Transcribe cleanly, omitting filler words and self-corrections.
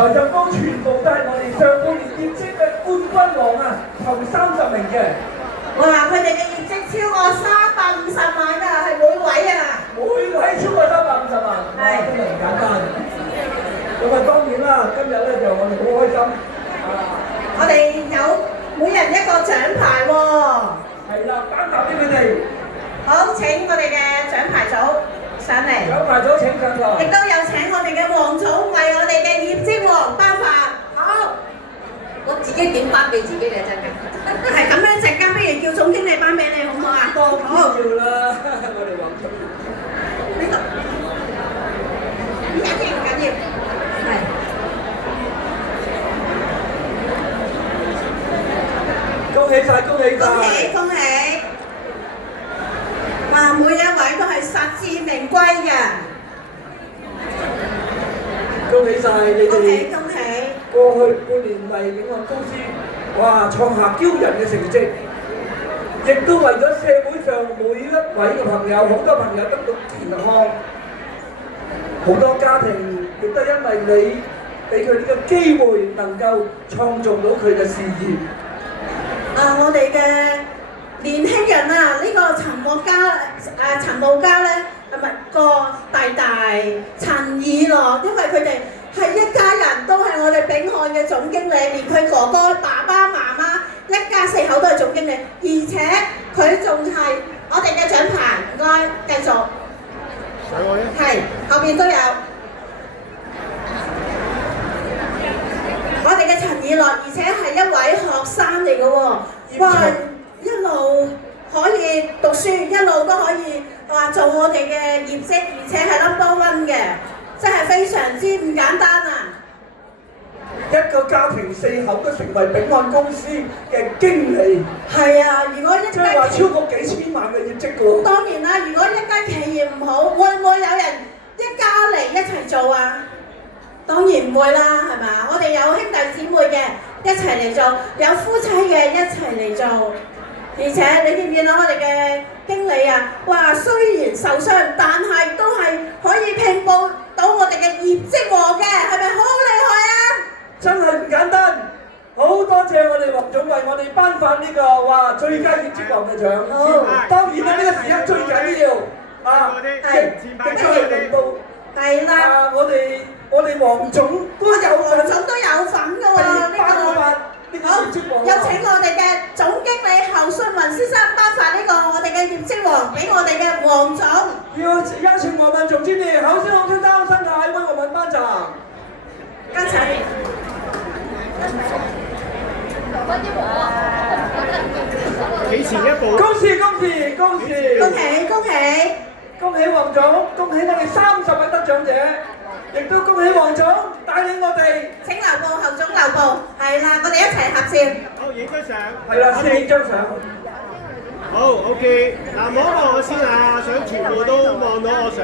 財就高全部都係我哋上半年業績嘅冠軍王啊，頭30名嘅。哇！佢哋嘅業績超過350萬㗎，係每位啊！每位超過350萬，係真係唔簡單。咁啊當然啦，今日咧就我哋好開心我哋有每人一個獎牌喎。係啦，頒發俾佢哋。好，請我哋嘅獎牌組上嚟。獎牌組請上台。亦都有請我哋嘅黃總為我哋嘅業績王頒發。好，我自己點頒俾自己嘅真㗎。係咁樣，陣間不如叫總經理頒俾你好唔好啊？當然要啦，我哋黃總。呢度唔緊要，唔緊要，係。恭喜晒，恭喜晒！恭喜恭喜！哇，每一位都係實至名歸嘅。恭喜晒你恭喜哋恭喜！過去半年為永恆公司，哇創下驕人嘅成績，亦都為咗社會上每一位嘅朋友，好多朋友得到健康，好多家庭亦都因為你俾佢呢個機會，能夠創造到佢嘅事業。我哋嘅年輕人啊，呢個陳茂嘉咧，係咪個弟弟陳以樂？因為佢哋係一家人，都係我哋炳漢嘅總經理，連佢哥哥、爸爸媽媽一家4口都係總經理，而且佢仲係我哋嘅獎牌，唔該繼續。係後邊都有。我哋嘅陳以樂，而且係一位學生嚟嘅喎，哇！一路可以讀書，一路都可以話做我哋嘅業績，而且係 No.1 嘅，真係非常之唔簡單啊！一個家庭4口都成為炳漢公司嘅經理，係啊，如果一即係話超過幾千萬嘅業績嘅喎。當然啦，如果一間企業唔好，會唔會有人一家嚟一齊做啊？當然唔會啦，係嘛？我哋有兄弟姊妹嘅一齊嚟做，有夫妻嘅一齊嚟做，而且你見唔見到我哋嘅經理啊？哇！雖然受傷，但係都係可以拼報到我哋嘅業績王嘅，係咪好厲害啊？真係唔簡單，好多謝我哋黃總為我哋頒發呢個哇最佳業績王嘅獎。當然啦，呢個時刻最緊要啊，亦都係令到係啦，我哋黃總都有黃總都有份㗎喎，呢個好，有請我哋嘅總經理侯信文先生頒發呢個我哋嘅業績王俾我哋嘅黃總。邀請我們總經理侯信宏先生上台為我們頒獎。剛才企前一步。恭喜恭喜恭喜！恭喜恭喜！恭喜黃總，恭喜我哋30位得獎者，亦都恭喜黃總帶領我哋。請留步，侯總留步。係啦，我哋一齊合照。好，影張相。係啦，先影張相。好 ，OK。嗱，望一望我先啊，想全部都望到我相。